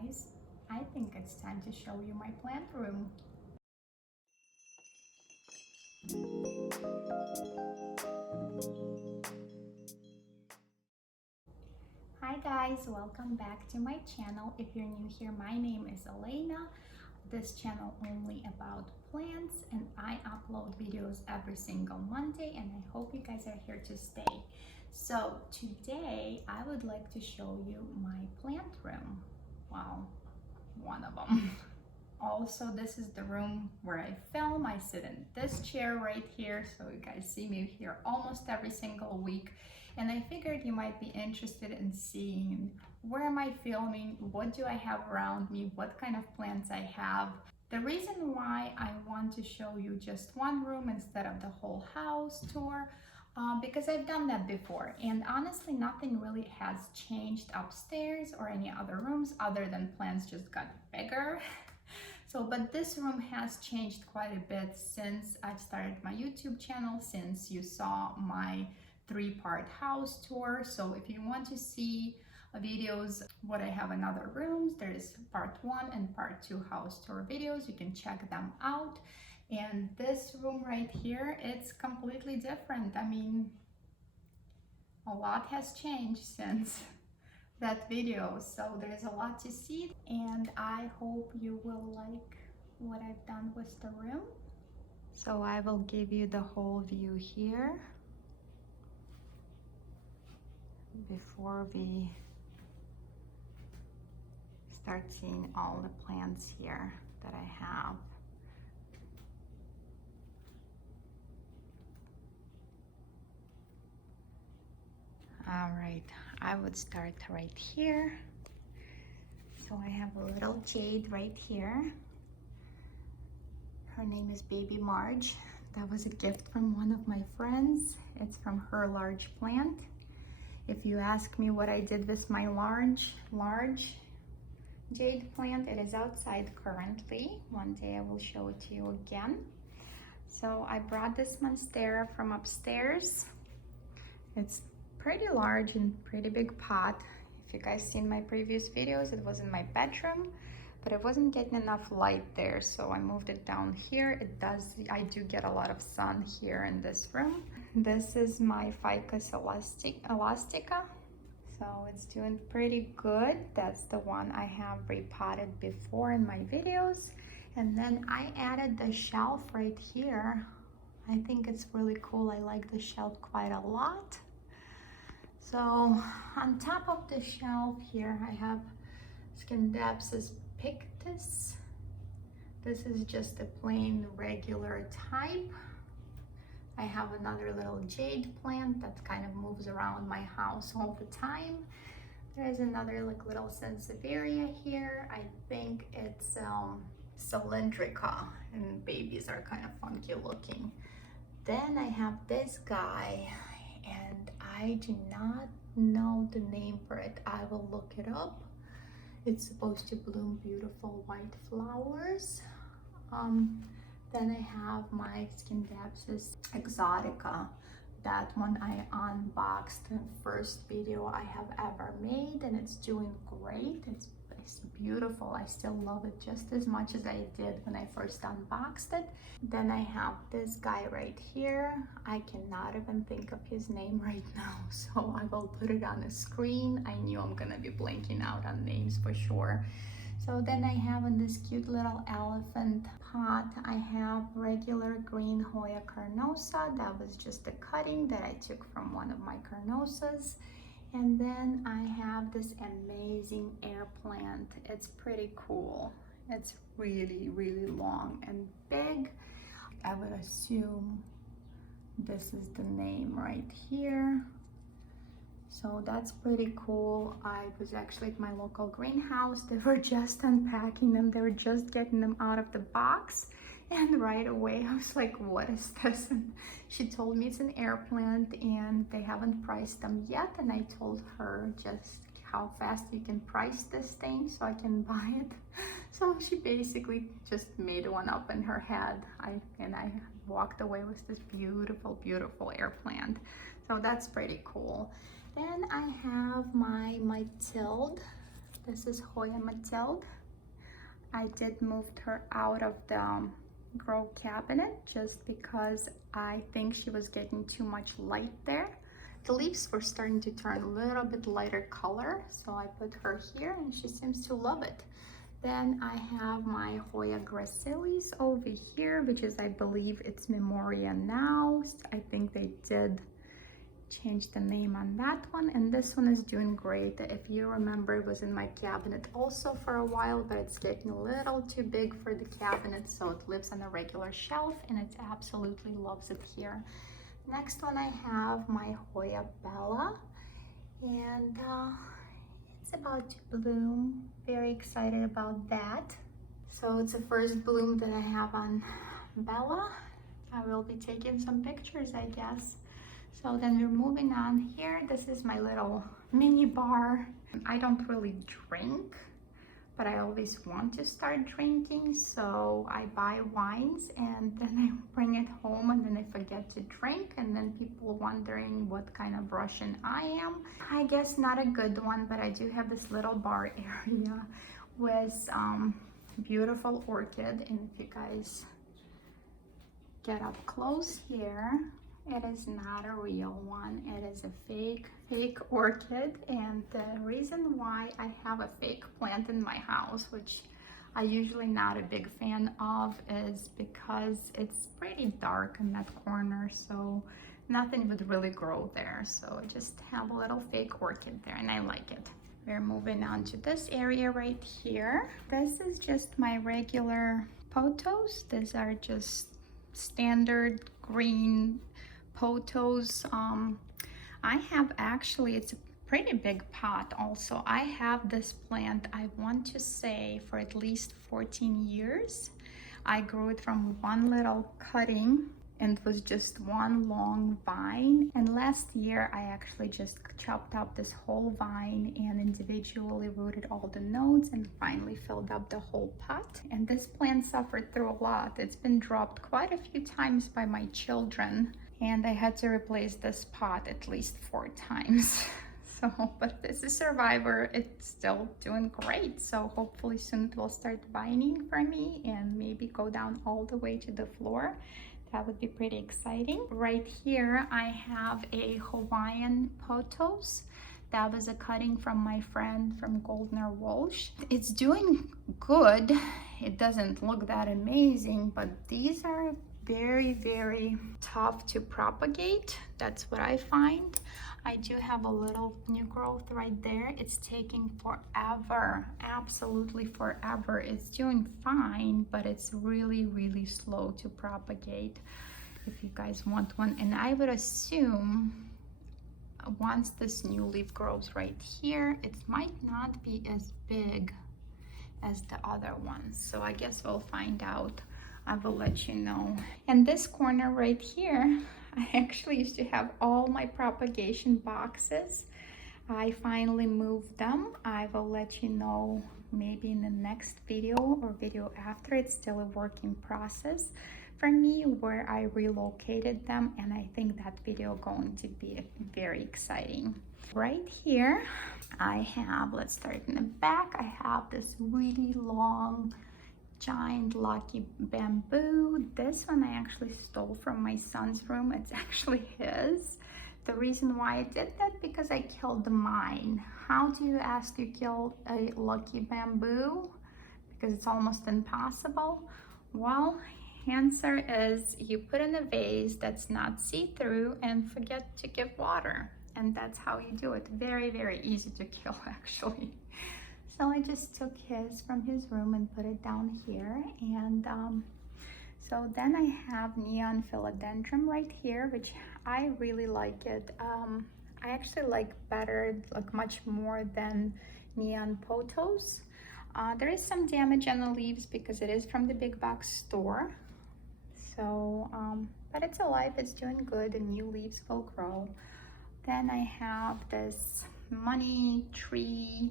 guys, I think it's time to show you my plant room. Hi guys, welcome back to my channel. If you're new here, my name is Elena. This channel only about plants, and I upload videos every single Monday, and I hope you guys are here to stay. So today I would like to show you my plant room. Well, one of them. Also, this is the room where I film. I sit in this chair right here, so you guys see me here almost every single week. And I figured you might be interested in seeing where am I filming, what do I have around me, what kind of plants I have. The reason why I want to show you just one room instead of the whole house tour, because I've done that before, and honestly nothing really has changed upstairs or any other rooms other than plants just got bigger. So, but this room has changed quite a bit since I've started my YouTube channel, since you saw my 3-part house tour. So if you want to see videos what I have in other rooms, there's part 1 and part 2 house tour videos. You can check them out. And this room right here, it's completely different. I mean, a lot has changed since that video, so there's a lot to see, and I hope you will like what I've done with the room. So I will give you the whole view here before we start seeing all the plants here that I have. All right, I would start right here. So I have a little jade right here. Her name is Baby Marge. That was a gift from one of my friends. It's from her large plant. If you ask me what I did with my large jade plant, it is outside currently. One day I will show it to you again. So I brought this monstera from upstairs. It's pretty large and pretty big pot. If you guys seen my previous videos, it was in my bedroom, but it wasn't getting enough light there, so I moved it down here. I do get a lot of sun here in this room. This is my Ficus elastica, so it's doing pretty good. That's the one I have repotted before in my videos. And then I added the shelf right here. I think it's really cool. I like the shelf quite a lot. So on top of the shelf here, I have Scindapsus pictus. This is just a plain regular type. I have another little jade plant that kind of moves around my house all the time. There's another like little Sansevieria here. I think it's cylindrica, and babies are kind of funky looking. Then I have this guy, and I do not know the name for it. I will look it up. It's supposed to bloom beautiful white flowers. Then I have my Scindapsus exotica. That one I unboxed, the first video I have ever made, and it's doing great. It's beautiful. I still love it just as much as I did when I first unboxed it. Then I have this guy right here. I cannot even think of his name right now, so I will put it on the screen. I knew I'm gonna be blanking out on names for sure. So then I have in this cute little elephant pot, I have regular green Hoya carnosa. That was just a cutting that I took from one of my carnosas. And then I have this amazing air plant. It's pretty cool. It's really, really long and big. I would assume this is the name right here. So that's pretty cool. I was actually at my local greenhouse. They were just unpacking them. They were just getting them out of the box. And right away, I was like, what is this? And she told me it's an air plant and they haven't priced them yet. And I told her just how fast you can price this thing so I can buy it. So she basically just made one up in her head. I walked away with this beautiful, beautiful air plant. So that's pretty cool. Then I have my tilled This is Hoya Matilde. I did move her out of the grow cabinet just because I think she was getting too much light there. The leaves were starting to turn a little bit lighter color, so I put her here and she seems to love it. Then I have my Hoya gracilis over here, which is, I believe it's Memoria now. I think they did change the name on that one, and this one is doing great. If you remember, it was in my cabinet also for a while, but it's getting a little too big for the cabinet, so it lives on a regular shelf and it absolutely loves it here. Next one I have my Hoya Bella, and it's about to bloom. Very excited about that. So it's the first bloom that I have on Bella. I will be taking some pictures, I guess. So then we're moving on here. This is my little mini bar. I don't really drink, but I always want to start drinking. So I buy wines and then I bring it home and then I forget to drink. And then people wondering what kind of Russian I am. I guess not a good one, but I do have this little bar area with beautiful orchid. And if you guys get up close here, it is not a real one. It is a fake orchid. And the reason why I have a fake plant in my house, which I usually not a big fan of, is because it's pretty dark in that corner, so nothing would really grow there. So I just have a little fake orchid there and I like it. We're moving on to this area right here. This is just my regular pothos. These are just standard green pothos. I have actually, it's a pretty big pot also. I have this plant, I want to say, for at least 14 years. I grew it from one little cutting and it was just one long vine. And last year I actually just chopped up this whole vine and individually rooted all the nodes and finally filled up the whole pot. And this plant suffered through a lot. It's been dropped quite a few times by my children, and I had to replace this pot at least 4 times. So, but it's a survivor. It's still doing great. So hopefully soon it will start vining for me and maybe go down all the way to the floor. That would be pretty exciting. Right here, I have a Hawaiian pothos. That was a cutting from my friend from Goldner Walsh. It's doing good. It doesn't look that amazing, but these are very tough to propagate. That's what I find. I do have a little new growth right there. It's taking forever, absolutely forever. It's doing fine, but it's really slow to propagate if you guys want one. And I would assume once this new leaf grows right here, it might not be as big as the other ones. So I guess we'll find out. I will let you know. And this corner right here, I actually used to have all my propagation boxes. I finally moved them. I will let you know maybe in the next video or video after. It's still a work in process for me where I relocated them, and I think that video going to be very exciting. Right here I have, let's start in the back, I have this really long giant lucky bamboo. This one I actually stole from my son's room. It's actually his. The reason why I did that, because I killed mine. How do you ask you kill a lucky bamboo? Because it's almost impossible. Well, answer is you put in a vase that's not see-through and forget to give water, and that's how you do it. Very easy to kill actually. So I just took his from his room and put it down here. And so then I have neon philodendron right here, which I really like it. I actually like better, like much more than neon pothos. There is some damage on the leaves because it is from the big box store. So, but it's alive, it's doing good, and new leaves will grow. Then I have this money tree.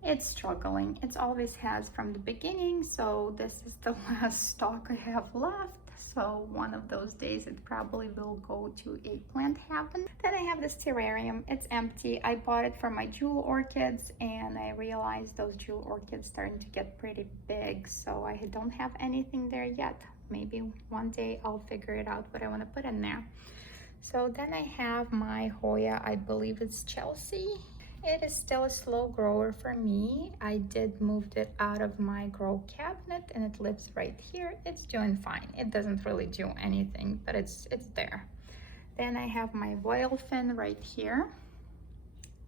It's struggling. It always has from the beginning, so this is the last stalk I have left. So one of those days it probably will go to eggplant heaven. Then I have this terrarium. It's empty. I bought it for my jewel orchids, and I realized those jewel orchids starting to get pretty big, so I don't have anything there yet. Maybe one day I'll figure it out what I want to put in there. So then I have my Hoya, I believe it's Chelsea. It is still a slow grower for me. I did move it out of my grow cabinet and it lives right here. It's doing fine. It doesn't really do anything, but it's there. Then I have my oil fin right here.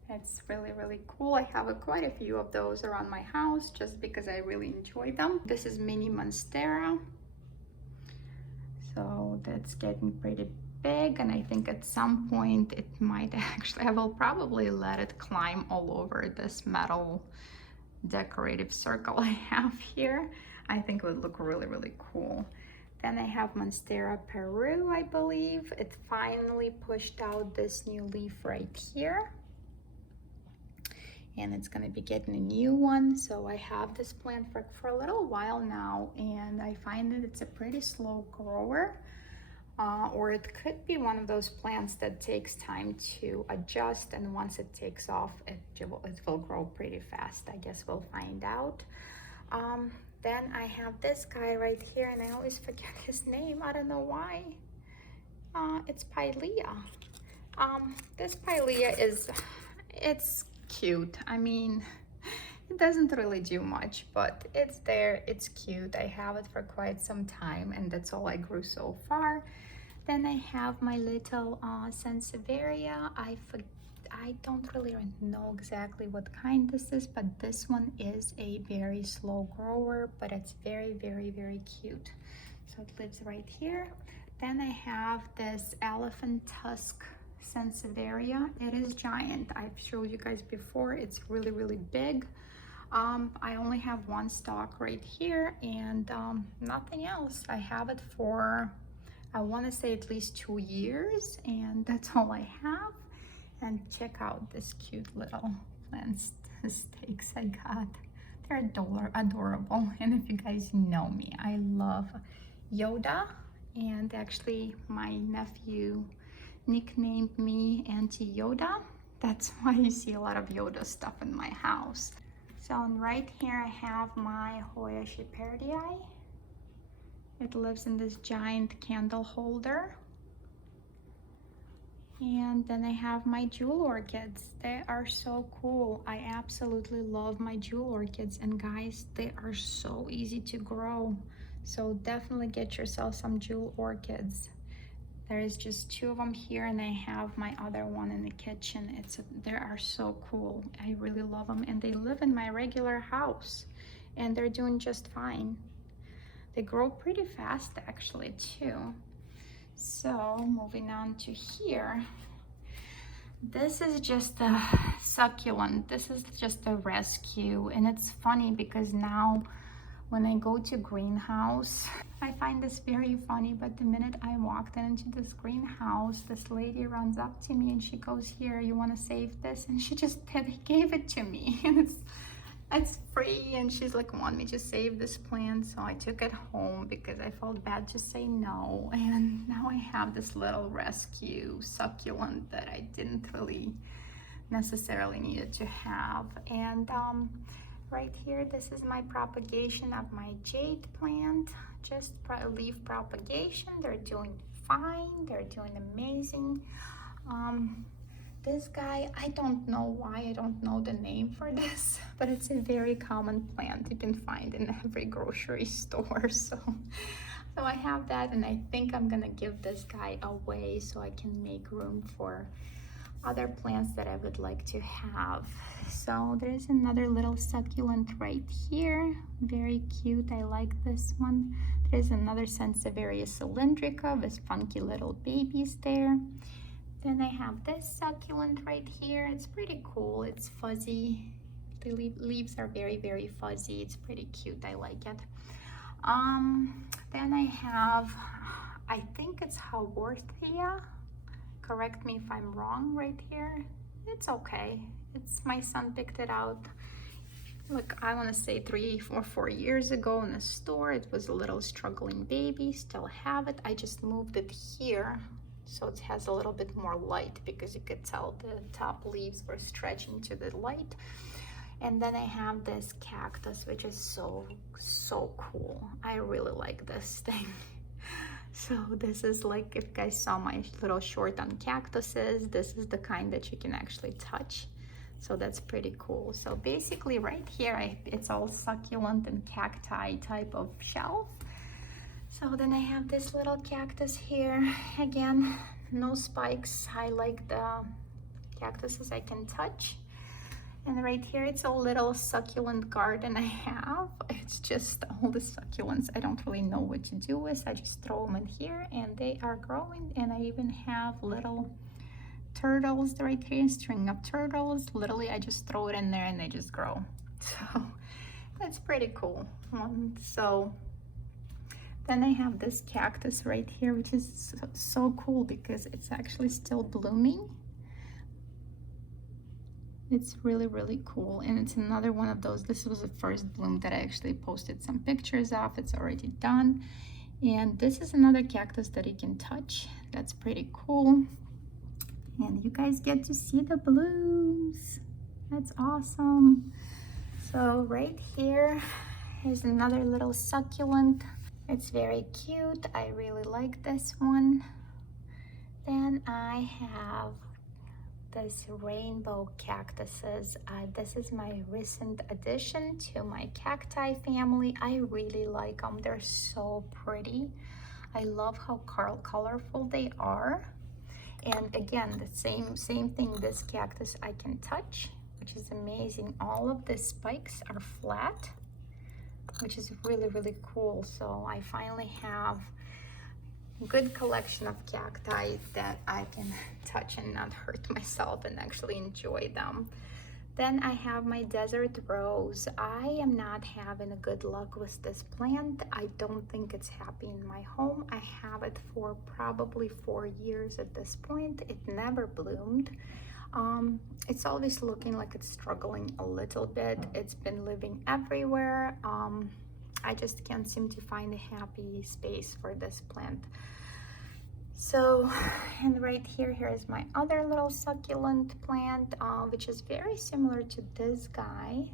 It's really, really cool. I have quite a few of those around my house just because I really enjoy them. This is mini monstera. So that's getting pretty big, and I think at some point it might actually, I will probably let it climb all over this metal decorative circle I have here. I think it would look really, really cool. Then I have Monstera Peru, I believe. It finally pushed out this new leaf right here, and it's going to be getting a new one. So I have this plant for a little while now, and I find that it's a pretty slow grower. Or it could be one of those plants that takes time to adjust, and once it takes off, it will grow pretty fast. I guess we'll find out. Then I have this guy right here, and I always forget his name. I don't know why. It's Pilea. This Pilea it's cute. I mean, it doesn't really do much, but it's there. It's cute. I have it for quite some time, and that's all I grew so far. Then I have my little Sansevieria. I don't really know exactly what kind this is, but this one is a very slow grower, but it's very, very, very cute. So it lives right here. Then I have this elephant tusk Sansevieria. It is giant. I've showed you guys before. It's really, really big. I only have one stalk right here, and nothing else. I have it for, I want to say, at least 2 years, and that's all I have. And check out this cute little plant stakes I got. They're adorable. And if you guys know me, I love Yoda, and actually my nephew nicknamed me Auntie Yoda. That's why you see a lot of Yoda stuff in my house. So right here I have my Hoya shepherdii. It lives in this giant candle holder. And then I have my jewel orchids. They are so cool. I absolutely love my jewel orchids, and guys, they are so easy to grow. So definitely get yourself some jewel orchids. There is just 2 of them here, and I have my other one in the kitchen. They are so cool. I really love them, and they live in my regular house, and they're doing just fine. They grow pretty fast actually too. So moving on to here, this is just a succulent. This is just a rescue, and it's funny because now when I go to greenhouse, I find this very funny, but the minute I walked into this greenhouse, this lady runs up to me and she goes, "Here, you want to save this?" And she just gave it to me, and it's free, and she's like, "Want me to save this plant?" So I took it home because I felt bad to say no, and now I have this little rescue succulent that I didn't really necessarily needed to have. And right here, this is my propagation of my jade plant, just leaf propagation. They're doing fine, they're doing amazing. This guy, I don't know why, I don't know the name for this, but it's a very common plant you can find in every grocery store. So I have that, and I think I'm gonna give this guy away so I can make room for other plants that I would like to have. So there's another little succulent right here, very cute. I like this one. There's another Sansevieria cylindrica with funky little babies there. Then I have this succulent right here. It's pretty cool. It's fuzzy. The leaves are very, very fuzzy. It's pretty cute. I like it. Then I have, I think it's Haworthia. Correct me if I'm wrong right here. It's okay. My son picked it out. Look, I want to say 3 or 4 years ago in the store. It was a little struggling baby. Still have it. I just moved it here so it has a little bit more light, because you could tell the top leaves were stretching to the light. And then I have this cactus, which is so cool. I really like this thing. So this is like, if you guys saw my little short on cactuses, this is the kind that you can actually touch. So that's pretty cool. So basically right here, it's all succulent and cacti type of shelf. So then I have this little cactus here. Again, no spikes. I like the cactuses I can touch. And right here, it's a little succulent garden I have. It's just all the succulents. I don't really know what to do with. I just throw them in here and they are growing. And I even have little turtles right here, string of turtles. Literally, I just throw it in there and they just grow. So that's pretty cool. So then I have this cactus right here, which is so cool because it's actually still blooming. It's really cool, and it's another one of those. This was the first bloom that I actually posted some pictures of. It's already done. And this is another cactus that you can touch. That's pretty cool. And you guys get to see the blooms. That's awesome. So right here is another little succulent. It's very cute. I really like this one. Then I have this rainbow cactuses. This is my recent addition to my cacti family. I really like them. They're so pretty. I love how colorful they are. And again, the same thing, this cactus I can touch, which is amazing. All of the spikes are flat, which is really cool. So I finally have a good collection of cacti that I can touch and not hurt myself and actually enjoy them. Then I have my desert rose. I am not having a good luck with this plant. I don't think it's happy in my home. I have it for probably 4 years at this point. It never bloomed. It's always looking like it's struggling a little bit. It's been living everywhere. I just can't seem to find a happy space for this plant. So, and right here, here's my other little succulent plant, which is very similar to this guy,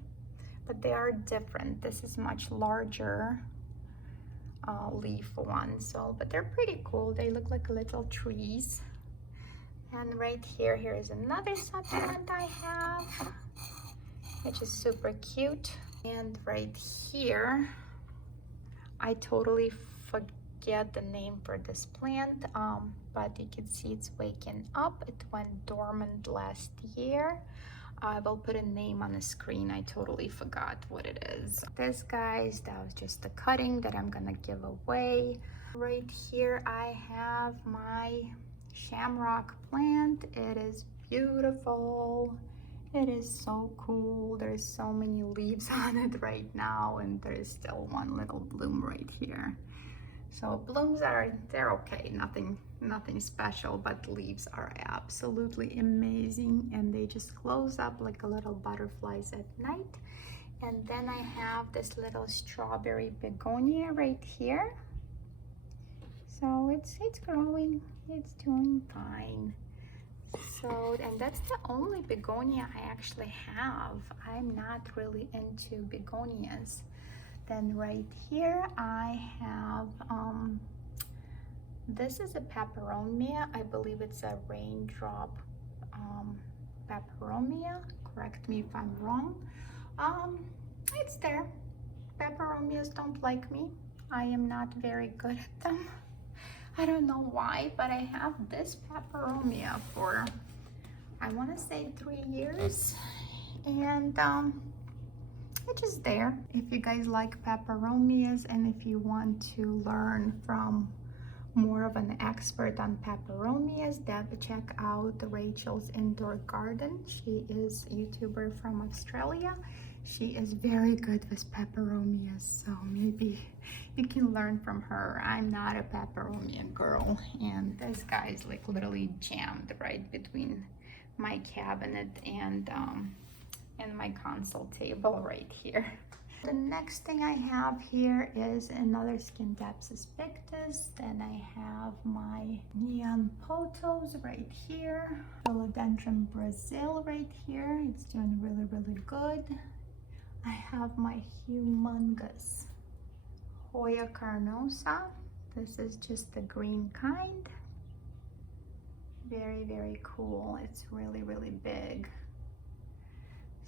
but they are different. This is much larger leaf one, so, but they're pretty cool. They look like little trees. And right here, here is another succulent I have, which is super cute. And right here, I totally forget the name for this plant, but you can see it's waking up. It went dormant last year. I will put a name on the screen. I totally forgot what it is. This, guys, that was just a cutting that I'm gonna give away. Right here I have my shamrock plant. It is beautiful. It is so cool. There's so many leaves on it right now, and there is still one little bloom right here. So blooms they're okay, nothing special, but leaves are absolutely amazing, and they just close up like a little butterflies at night. And then I have this little strawberry begonia right here. So it's growing, it's doing fine. So, and that's the only begonia I actually have. I'm not really into begonias. Then right here I have, this is a peperomia. I believe it's a raindrop peperomia. Correct me if I'm wrong. It's there. Peperomias don't like me. I am not very good at them. I don't know why, but I have this peperomia for, I want to say 3 years. And it's just there. If you guys like peperomias, and if you want to learn from more of an expert on peperomias, then check out Rachel's Indoor Garden. She is a YouTuber from Australia. She is very good with peperomias, so maybe you can learn from her. I'm not a peperomia girl, and this guy is like literally jammed right between my cabinet and and my console table right here. The next thing I have here is another Scindapsus pictus. Then I have my neon pothos right here. Philodendron Brazil right here. It's doing really, really good. I have my humongous Hoya carnosa. This is just the green kind. Very, very cool. It's really, really big.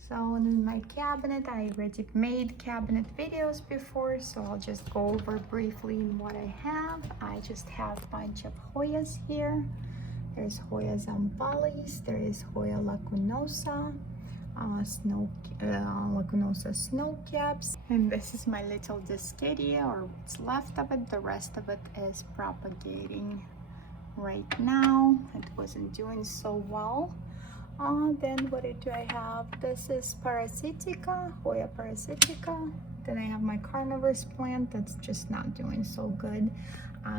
So in my cabinet, I already made cabinet videos before, so I'll just go over briefly what I have. I just have a bunch of Hoyas here. There's Hoya zambalis, there is Hoya lacunosa, lacunosa snowcaps, and this is my little Discadia, or what's left of it. The rest of it is propagating right now. It wasn't doing so well. Then what do I have? This is Parasitica, Hoya Parasitica. Then I have my carnivorous plant that's just not doing so good,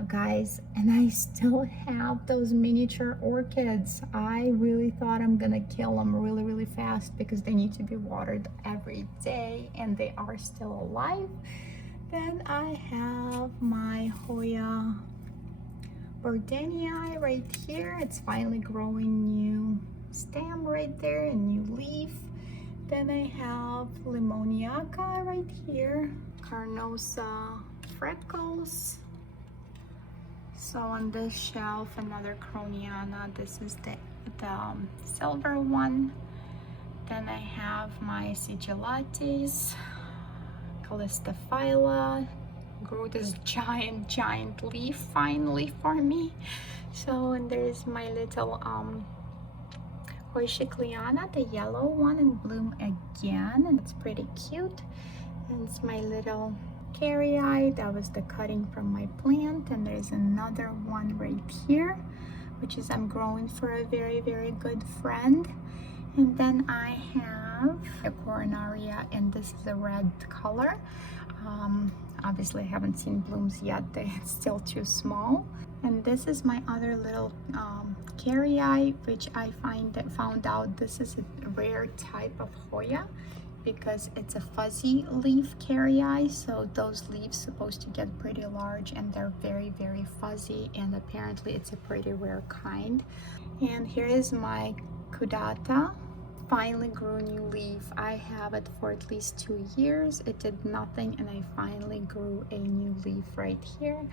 guys. And I still have those miniature orchids. I really thought I'm gonna kill them really, really fast because they need to be watered every day, and they are still alive. Then I have my Hoya Bordeniae right here. It's finally growing new stem right there, a new leaf. Then I have Limoniaca right here, Carnosa freckles. So on this shelf, another Croniana. This is the silver one. Then I have my Sigillates, Calistophylla. Grew this giant leaf finally for me. So, and there's my little Hoyshikliana, the yellow one in bloom again, and it's pretty cute. And it's my little Carrii, that was the cutting from my plant. And there's another one right here, which is I'm growing for a very, very good friend. And then I have a Coronaria, and this is a red color. Obviously I haven't seen blooms yet, it's still too small. And this is my other little Carrii, which I found out this is a rare type of Hoya because it's a fuzzy leaf Carrii. So those leaves supposed to get pretty large, and they're very, very fuzzy, and apparently it's a pretty rare kind. And here is my Kudata. Finally grew a new leaf. I have it for at least 2 years. It did nothing, and I finally grew a new leaf right here.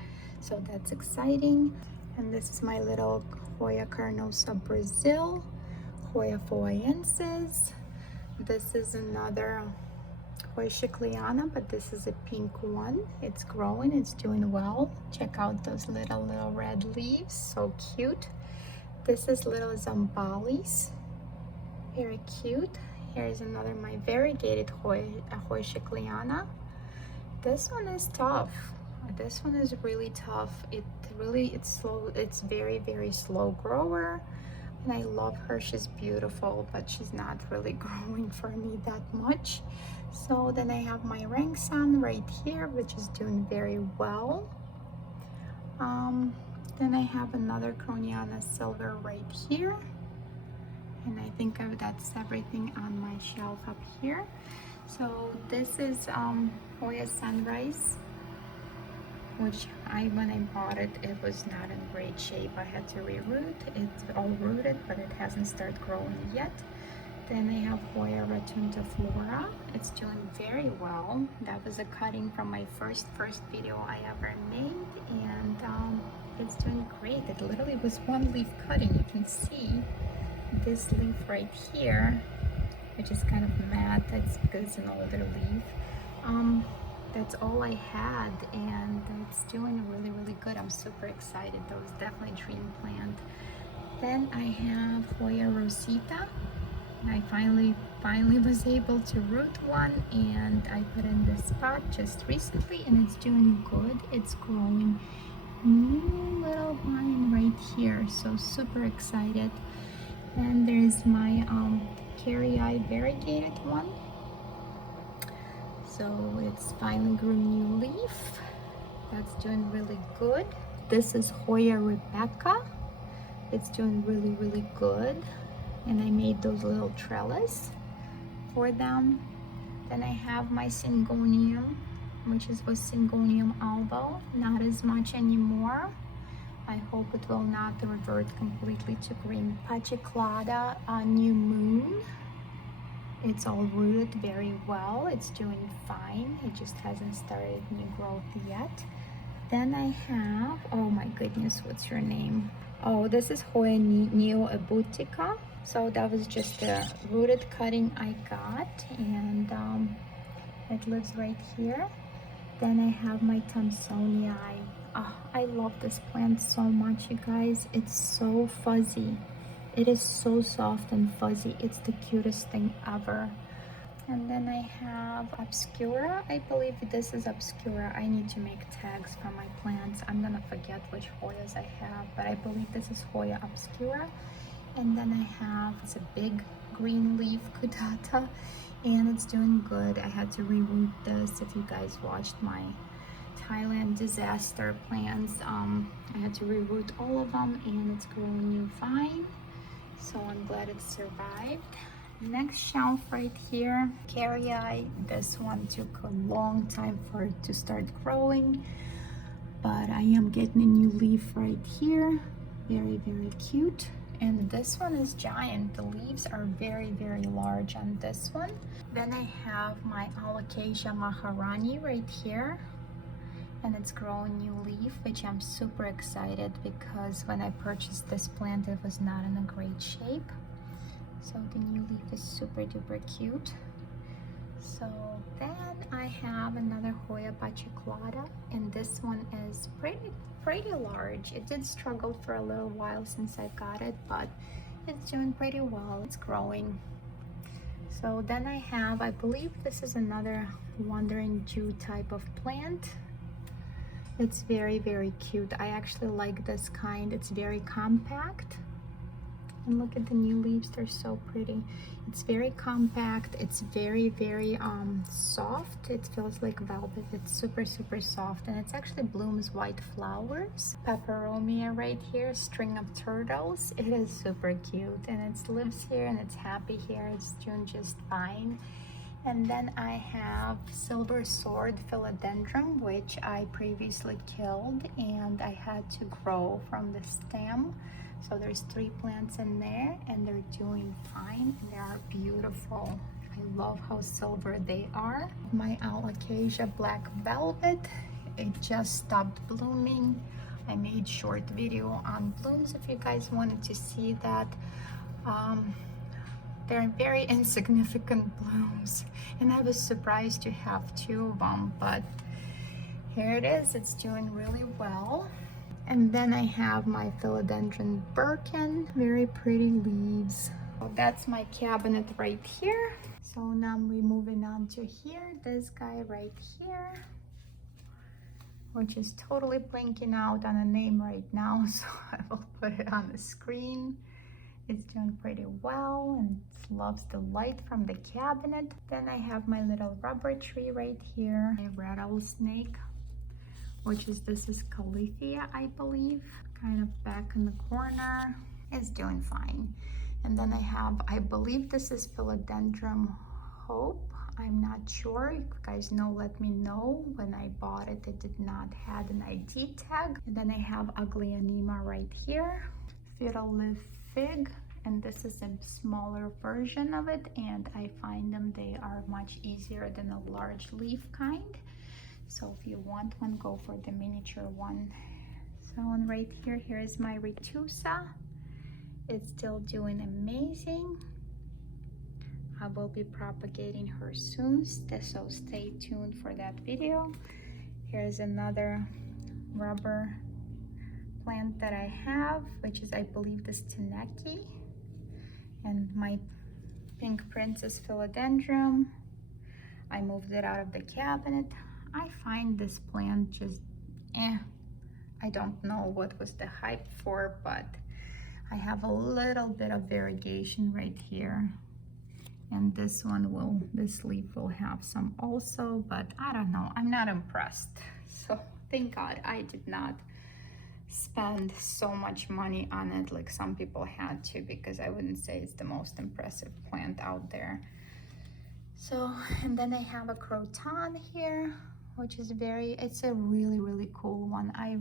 So that's exciting. And this is my little Hoya carnosa Brazil, Hoya foyensis. This is another Hoyshikliana, but this is a pink one. It's growing, it's doing well. Check out those little red leaves, so cute. This is little Zambalis. Very cute. Here's another my variegated Hoyshikliana. This one is tough. This one is really tough. It's slow. It's very, very slow grower, and I love her. She's beautiful, but she's not really growing for me that much. So then I have my Rangsan right here, which is doing very well. Then I have another Croniana silver right here. And I think that's everything on my shelf up here. So this is Hoya Sunrise, which when I bought it, it was not in great shape. I had to reroot. It's all rooted, but it hasn't started growing yet. Then I have Hoya Rotunda Flora. It's doing very well. That was a cutting from my first video I ever made, and it's doing great. It literally was one leaf cutting. You can see this leaf right here, which is kind of matte. That's because it's an older leaf. That's all I had, and it's doing really, really good. I'm super excited. That was definitely a dream plant. Then I have Hoya Rosita. I finally was able to root one, and I put in this pot just recently, and it's doing good. It's growing new little vine right here, so super excited. And there's my Carrii variegated one. So it's finally grew new leaf. That's doing really good. This is Hoya Rebecca. It's doing really, really good. And I made those little trellis for them. Then I have my Syngonium, which was Syngonium albo, not as much anymore. I hope it will not revert completely to green. Pacheclada New Moon. It's all rooted very well. It's doing fine. It just hasn't started new growth yet. Then I have, oh my goodness, what's your name? Oh, this is Hoya Neo-Ebutica. So that was just a rooted cutting I got, and it lives right here. Then I have my Thomsonii. Oh, I love this plant so much, you guys. It's so fuzzy. It is so soft and fuzzy. It's the cutest thing ever. And then I have Obscura. I believe this is Obscura. I need to make tags for my plants. I'm gonna forget which Hoyas I have, but I believe this is Hoya Obscura. And then I have, it's a big green leaf Kudata, and it's doing good. I had to reroot this. If you guys watched my Thailand disaster plants, I had to reroot all of them, and it's growing new fine. So I'm glad it survived. Next shelf right here, Carrii. This one took a long time for it to start growing, but I am getting a new leaf right here. Very, very cute. And this one is giant. The leaves are very, very large on this one. Then I have my Alocasia Maharani right here, and it's growing new leaf, which I'm super excited because when I purchased this plant, it was not in a great shape. So the new leaf is super duper cute. So then I have another Hoya Pacheclada, and this one is pretty large. It did struggle for a little while since I got it, but it's doing pretty well. It's growing. So then I have, I believe this is another Wandering Jew type of plant. It's very, very cute. I actually like this kind. It's very compact. And look at the new leaves, they're so pretty. It's very compact. It's very, very soft. It feels like velvet. It's super, super soft, and it actually blooms white flowers. Peperomia right here, string of turtles. It is super cute, and it lives here and it's happy here. It's doing just fine. And then I have Silver Sword Philodendron, which I previously killed, and I had to grow from the stem. So there's 3 plants in there, and they're doing fine, and they are beautiful. I love how silver they are. My Alocasia Black Velvet, it just stopped blooming. I made short video on blooms if you guys wanted to see that. They're very insignificant blooms, and I was surprised to have 2 of them, but here it is. It's doing really well. And then I have my Philodendron Birkin, very pretty leaves. So that's my cabinet right here. So now we're moving on to here, this guy right here, which is totally blinking out on a name right now, so I will put it on the screen. It's doing pretty well and it loves the light from the cabinet. Then I have my little rubber tree right here, a rattlesnake, which is, this is Calithia, I believe, kind of back in the corner. It's doing fine. And then I have, I believe this is Philodendron Hope. I'm not sure. If you guys know, let me know. When I bought it, it did not have an ID tag. And then I have Ugly Anima right here. Fiddle Leaf Fig, and this is a smaller version of it, and I find them, they are much easier than a large leaf kind. So if you want one, go for the miniature one. So on right here, here's my Retusa. It's still doing amazing. I will be propagating her soon, so stay tuned for that video. Here's another rubber plant that I have, which is, I believe, this Taneki. And my Pink Princess Philodendron. I moved it out of the cabinet. I find this plant just, I don't know what was the hype for, but I have a little bit of variegation right here. And this one will, this leaf will have some also, but I don't know, I'm not impressed. So thank God I did not spend so much money on it like some people had to, because I wouldn't say it's the most impressive plant out there. So, and then I have a croton here, which is it's a really, really cool one. I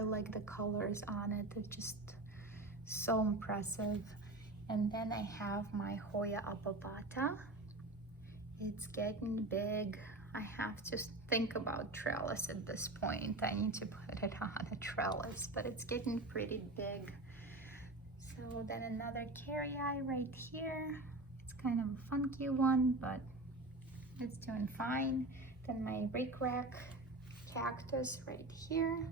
like the colors on it. It's just so impressive. And then I have my Hoya apavata. It's getting big. I have to think about trellis at this point. I need to put it on a trellis, but it's getting pretty big. So then another carry-eye right here. It's kind of a funky one, but it's doing fine. Then my rickrack cactus right here.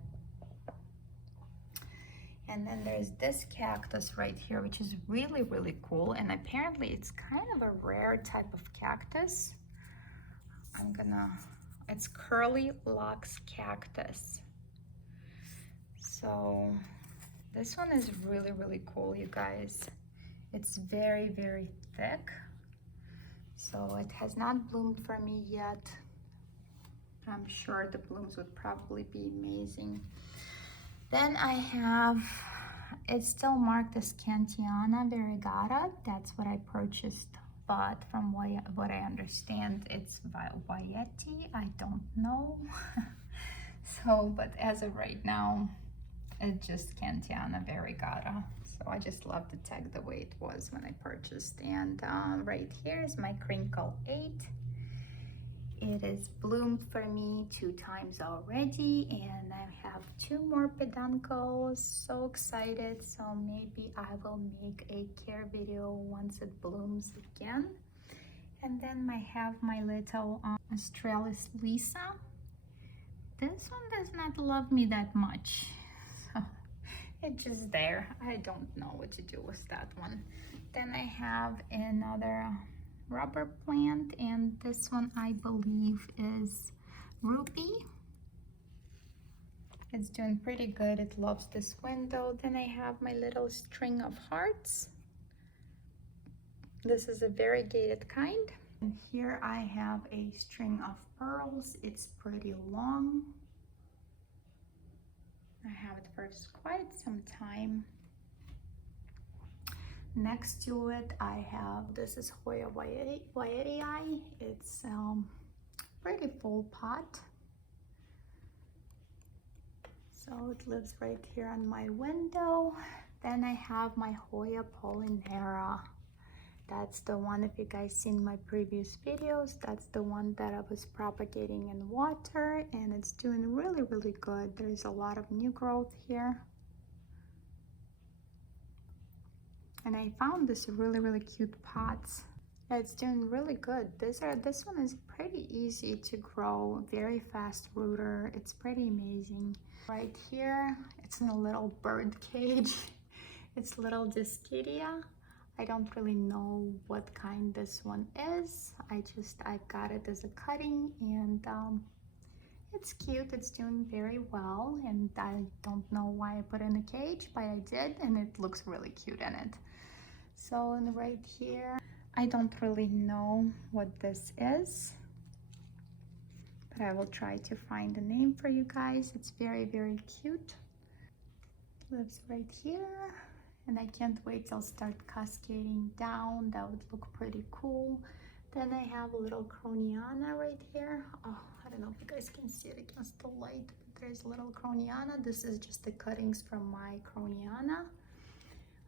And then there's this cactus right here, which is really, really cool. And apparently it's kind of a rare type of cactus. It's curly locks cactus. So this one is really, really cool, you guys. It's very, very thick. So it has not bloomed for me yet. I'm sure the blooms would probably be amazing. Then I have, it's still marked as Cantiana variegata. That's what I purchased, but from what I understand, it's Vaieti. I don't know. So, but as of right now, it's just Cantiana variegata. So I just love the tag the way it was when I purchased. And right here is my Crinkle 8. It has bloomed for me 2 times already, and I have 2 more peduncles. So excited. So maybe I will make a care video once it blooms again. And then I have my little Australis Lisa. This one does not love me that much. So it's just there. I don't know what to do with that one. Then I have another rubber plant, and this one I believe is Ruby. It's doing pretty good. It loves this window. Then I have my little string of hearts. This is a variegated kind. And here I have a string of pearls. It's pretty long. I have it for quite some time. Next to it, I have, this is Hoya Waieti. It's pretty full pot. So it lives right here on my window. Then I have my Hoya Polinera. That's the one, if you guys seen my previous videos, that's the one that I was propagating in water, and it's doing really, really good. There's a lot of new growth here. And I found this really, really cute pots. Yeah, it's doing really good. This one is pretty easy to grow, very fast rooter. It's pretty amazing. Right here, it's in a little bird cage. It's little Discidia. I don't really know what kind this one is. I got it as a cutting, and it's cute. It's doing very well, and I don't know why I put it in a cage, but I did, and it looks really cute in it. So, and right here, I don't really know what this is, but I will try to find a name for you guys. It's very, very cute. Lives right here, and I can't wait till start cascading down. That would look pretty cool. Then I have a little Croniana right here. Oh, I don't know if you guys can see it against the light, but there's a little Croniana. This is just the cuttings from my Croniana.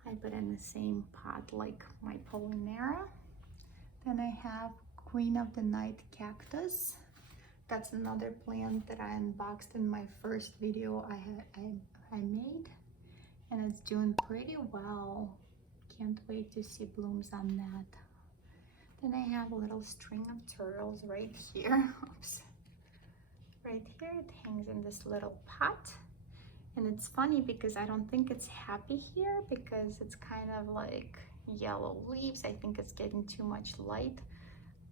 I put in the same pot like my Polinera. Then I have Queen of the Night cactus. That's another plant that I unboxed in my first video I made, and it's doing pretty well. Can't wait to see blooms on that. Then I have a little string of turtles right here. Oops. Right here, it hangs in this little pot. And it's funny because I don't think it's happy here because it's kind of like yellow leaves. I think it's getting too much light,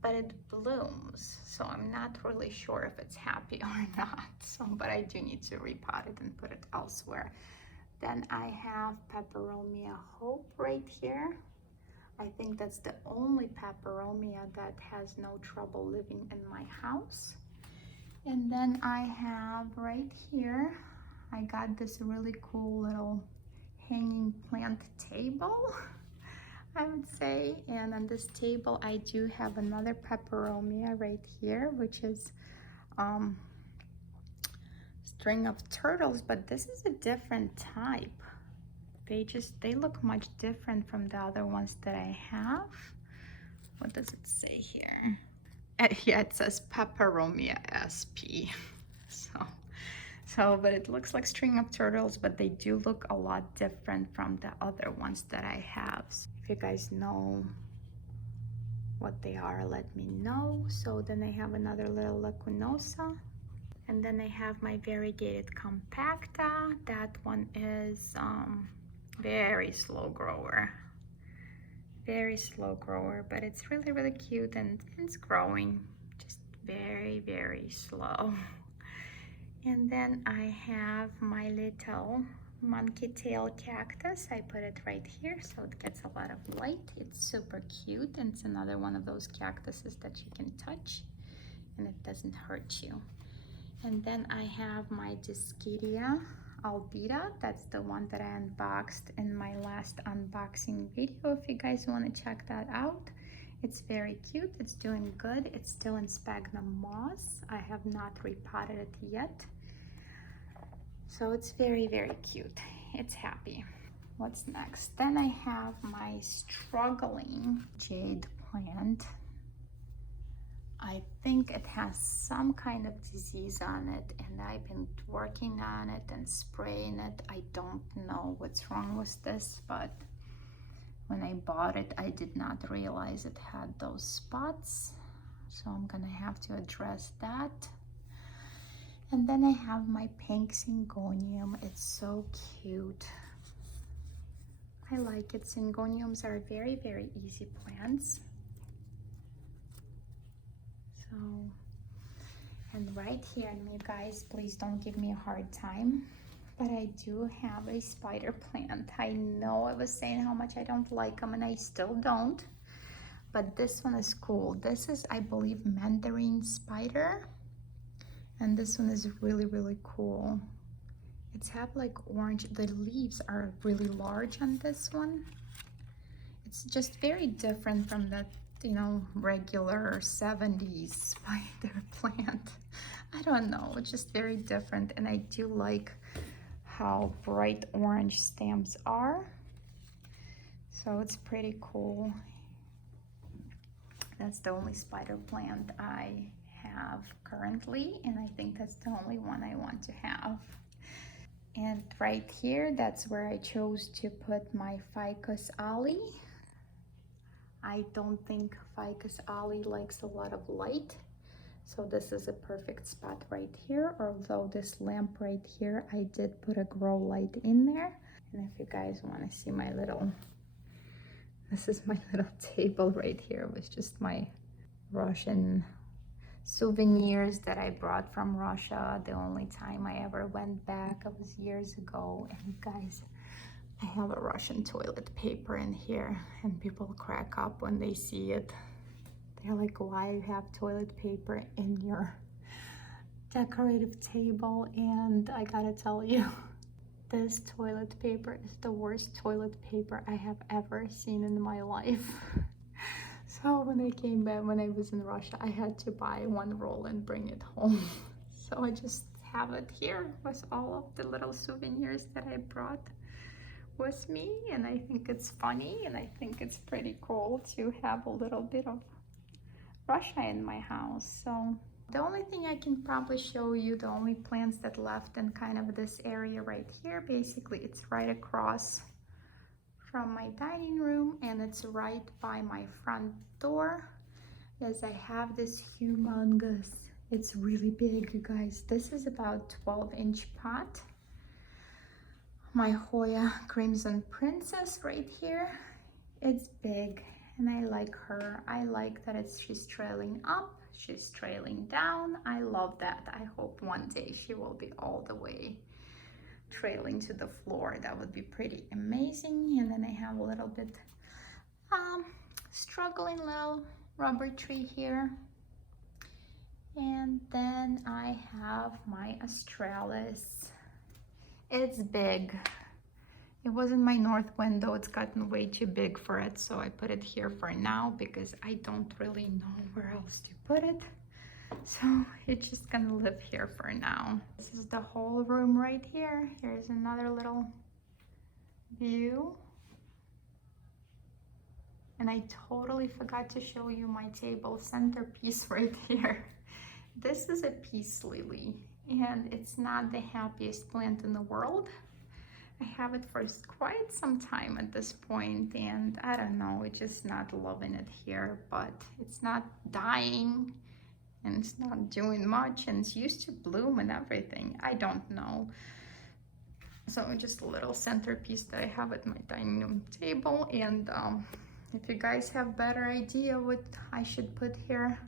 but it blooms. So I'm not really sure if it's happy or not. So, but I do need to repot it and put it elsewhere. Then I have Peperomia Hope right here. I think that's the only Peperomia that has no trouble living in my house. And then I have right here, I got this really cool little hanging plant table. I would say. And on this table, I do have another peperomia right here, which is string of turtles, but this is a different type. They look much different from the other ones that I have. What does it say here? Yeah, it says Peperomia SP. But it looks like string of turtles, but they do look a lot different from the other ones that I have. So if you guys know what they are, let me know. So then I have another little lacunosa. And then I have my variegated compacta. That one is very slow grower. Very slow grower, but it's really, really cute and it's growing just very, very slow. And then I have my little monkey tail cactus. I put it right here so it gets a lot of light. It's super cute, and it's another one of those cactuses that you can touch and it doesn't hurt you. And then I have my Dischidia albida. That's the one that I unboxed in my last unboxing video. If you guys want to check that out, it's very cute. It's doing good. It's still in sphagnum moss. I have not repotted it yet. So it's very, very cute. It's happy. What's next? Then I have my struggling jade plant. I think it has some kind of disease on it, and I've been working on it and spraying it. I don't know what's wrong with this, but when I bought it, I did not realize it had those spots. So I'm gonna have to address that. And then I have my pink syngonium. It's so cute. I like it. Syngoniums are very, very easy plants. So, and right here, and you guys, please don't give me a hard time, but I do have a spider plant. I know I was saying how much I don't like them, and I still don't, but this one is cool. This is, I believe, Mandarin spider, and this one is really, really cool. It's have like orange, the leaves are really large on this one. It's just very different from that, you know, regular 70s spider plant. I don't know, it's just very different, and I do like how bright orange stems are. So it's pretty cool. That's the only spider plant I have currently, and I think that's the only one I want to have. And right here, that's where I chose to put my Ficus Ali. I don't think Ficus Ali likes a lot of light, so this is a perfect spot right here. Although this lamp right here, I did put a grow light in there. And if you guys want to see my little, this is my little table right here with just my Russian souvenirs that I brought from Russia. The only time I ever went back, it was years ago. And you guys, I have a Russian toilet paper in here, and people crack up when they see it. They're like, why you have toilet paper in your decorative table? And I gotta tell you, this toilet paper is the worst toilet paper I have ever seen in my life. So when I came back, when I was in Russia, I had to buy one roll and bring it home. So I just have it here with all of the little souvenirs that I brought with me, and I think it's funny, and I think it's pretty cool to have a little bit of Russia in my house. So the only thing I can probably show you, the only plants that left in kind of this area right here, basically it's right across from my dining room, and it's right by my front door, is I have this humongous, it's really big, you guys. This is about 12-inch pot. My Hoya Crimson Princess right here. It's big, and I like her. I like that she's trailing up, she's trailing down. I love that. I hope one day she will be all the way trailing to the floor. That would be pretty amazing. And then I have a little bit struggling little rubber tree here. And then I have my Australis. It's big. It wasn't my north window, it's gotten way too big for it, so I put it here for now because I don't really know where else to put it. So it's just gonna live here for now. This is the whole room right here. Here's another little view. And I totally forgot to show you my table centerpiece right here. This is a peace lily, and it's not the happiest plant in the world. I have it for quite some time at this point, and I don't know, it's just not loving it here, but it's not dying and it's not doing much, and it's used to bloom and everything. I don't know. So just a little centerpiece that I have at my dining room table, and if you guys have better idea what I should put here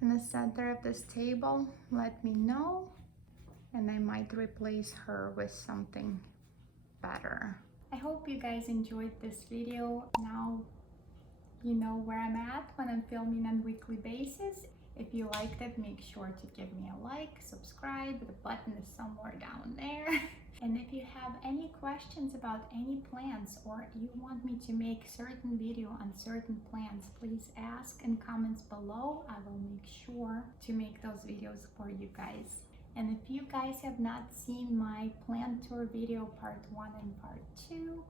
in the center of this table, let me know, and I might replace her with something better. I hope you guys enjoyed this video. Now you know where I'm at when I'm filming on a weekly basis. If you liked it, make sure to give me a like, subscribe, the button is somewhere down there. And if you have any questions about any plants, or you want me to make certain video on certain plants, please ask in comments below. I will make sure to make those videos for you guys. And if you guys have not seen my plant tour video part 1 and part 2,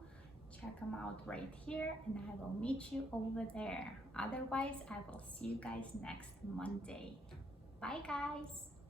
check them out right here, and I will meet you over there. Otherwise, I will see you guys next Monday. Bye guys!